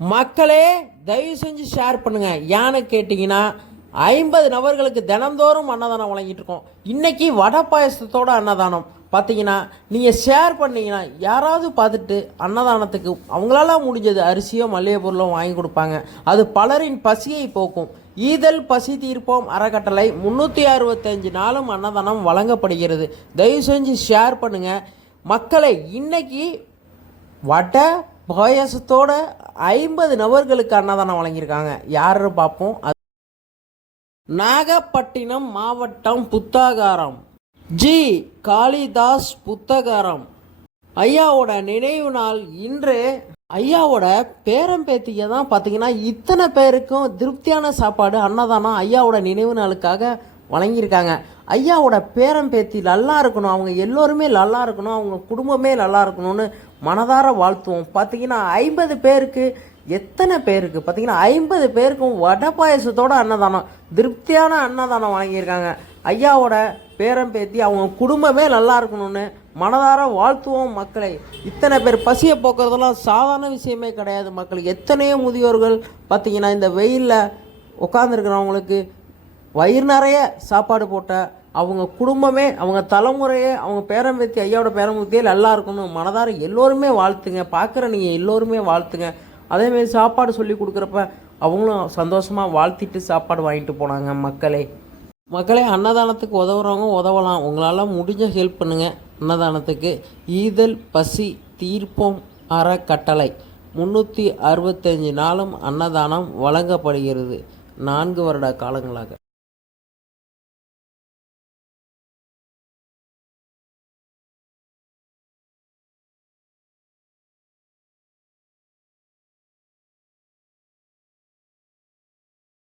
மக்களே தயவு செஞ்சு ஷேர் பண்ணுங்கள் ஏன்னு கேட்டிங்கன்னா ஐம்பது நபர்களுக்கு தினந்தோறும் அன்னதானம் வழங்கிட்டு இருக்கோம். வடை பாயசத்தோட அன்னதானம். பார்த்தீங்கன்னா நீங்கள் ஷேர் பண்ணீங்கன்னா யாராவது பார்த்துட்டு அன்னதானத்துக்கு அவங்களால முடிஞ்சது அரிசியோ மல்லிகை பொருளோ வாங்கி கொடுப்பாங்க. அது பலரின் பசியை போக்கும். ஈதல் பசி தீர்ப்போம் அறக்கட்டளை. முந்நூற்றி அறுபத்தஞ்சு நாளும் அன்னதானம் வழங்கப்படுகிறது. தயவு செஞ்சு ஷேர் பண்ணுங்கள் மக்களை இன்றைக்கி வடை பாயசத்தோட ஐம்பது நபர்களுக்கு அன்னதானம் வழங்கியிருக்காங்க. யார் பார்ப்போம். அது நாகப்பட்டினம் மாவட்டம் புத்தாகாரம். ஜி. காளிதாஸ் புத்தகாரம். ஐயாவோட நினைவு நாள் இன்று. ஐயாவோட பேரம்பேத்திக்கு தான் பார்த்தீங்கன்னா இத்தனை பேருக்கும் திருப்தியான சாப்பாடு அன்னதானம் ஐயாவோட நினைவு நாளுக்காக வழங்கியிருக்காங்க. ஐயாவோட பேரம்பேத்தி நல்லா இருக்கணும். அவங்க எல்லோருமே நல்லா இருக்கணும். அவங்க குடும்பமே நல்லா இருக்கணும்னு மனதார வாழ்த்துவோம். பார்த்தீங்கன்னா ஐம்பது பேருக்கு எத்தனை பேருக்கு? பார்த்தீங்கன்னா ஐம்பது பேருக்கும் வடை பாயசத்தோட அன்னதானம் திருப்தியான அன்னதானம் வழங்கியிருக்காங்க. ஐயாவோட பேரம்பேத்தி அவங்க குடும்பமே நல்லா இருக்கணும்னு மனதார வாழ்த்துவோம் மக்களை. இத்தனை பேர் பசியை போக்குறதெல்லாம் சாதாரண விஷயமே கிடையாது மக்கள். எத்தனையோ முதியோர்கள் பார்த்தீங்கன்னா இந்த வெயிலில் உட்காந்துருக்கிறவங்களுக்கு வயிறு நிறைய சாப்பாடு போட்ட அவங்க குடும்பமே அவங்க தலைமுறையே அவங்க பேரம்பேத்தி ஐயாவோட பேரம்பேத்தியே நல்லா இருக்கணும். மனதார எல்லோருமே வாழ்த்துங்க. பார்க்குற நீங்கள் எல்லோருமே வாழ்த்துங்க. அதேமாரி சாப்பாடு சொல்லி கொடுக்குறப்ப அவங்களும் சந்தோஷமாக வாழ்த்திட்டு சாப்பாடு வாங்கிட்டு போனாங்க மக்களே. மக்களே அன்னதானத்துக்கு உதவுறவங்க உதவலாம். உங்களால் முடிஞ்ச ஹெல்ப் பண்ணுங்கள் அன்னதானத்துக்கு ஈதல் பசி தீர்ப்போம் அறக்கட்டளை முந்நூற்றி அறுபத்தஞ்சு நாளும் அன்னதானம் வழங்கப்படுகிறது. நான்கு வருட காலங்களாக.